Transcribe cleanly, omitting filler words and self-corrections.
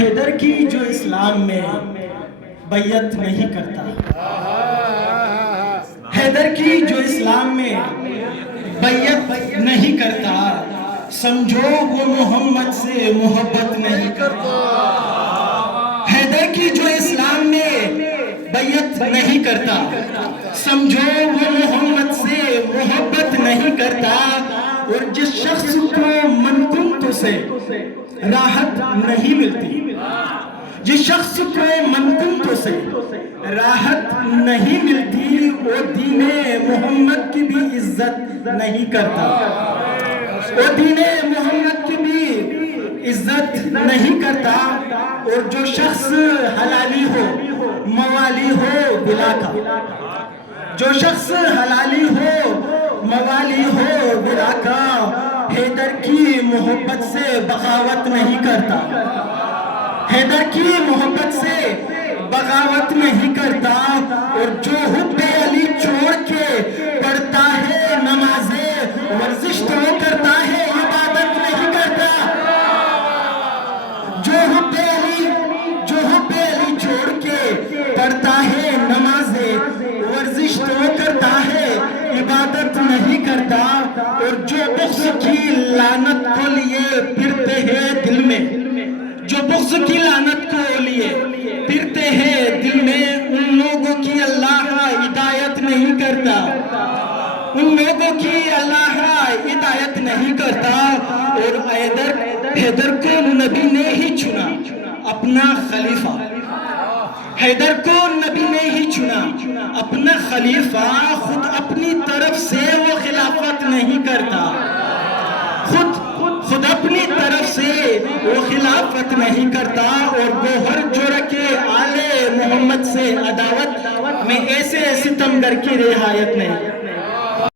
حیدر کی جو اسلام میں بیعت نہیں کرتا، حیدر کی جو اسلام میں بیعت نہیں کرتا، سمجھو وہ محمد سے محبت نہیں کرتا۔ حیدر کی جو اسلام میں بیعت نہیں کرتا، سمجھو وہ محمد سے محبت نہیں کرتا۔ اور جس شخص کو من کنت سے راحت نہیں ملتی، جس شخص کو من کنت سے راحت نہیں ملتی، وہ دین محمد کی بھی عزت نہیں کرتا، وہ دین محمد کی بھی عزت نہیں کرتا۔ اور جو شخص حلالی ہو موالی ہو بلا کا، جو شخص حلالی ہو موالی ہو بلا کا، حیدر کی محبت سے بغاوت نہیں کرتا، حیدر کی محبت سے بغاوت نہیں کرتا۔ اور جو حب علی چھوڑ کے پڑھتا ہے نمازیں، ورزش تو کرتا ہے عبادت نہیں کرتا۔ جو حب علی چھوڑ کے پڑھتا ہے نمازیں، ورزش تو کرتا ہے عبادت نہیں کرتا۔ اور جو بغض کی لعنت کو لیے پھرتے ہیں دل میں، جو بغض کی لعنت کو لیے پھرتے ہیں دل میں، ان لوگوں کی اللہ ہدایت نہیں کرتا، ان لوگوں کی اللہ ہدایت نہیں کرتا۔ اور حیدر کو نبی نے ہی چنا اپنا خلیفہ، حیدر کو نبی نے ہی چنا اپنا خلیفہ۔ خود اپنی طرف سے وہ خلافت نہیں کرتا، خود اپنی طرف سے وہ خلافت نہیں کرتا۔ اور گوہر جو رکھے آل محمد سے عداوت میں ایسے ستمگر کی رعایت نہیں۔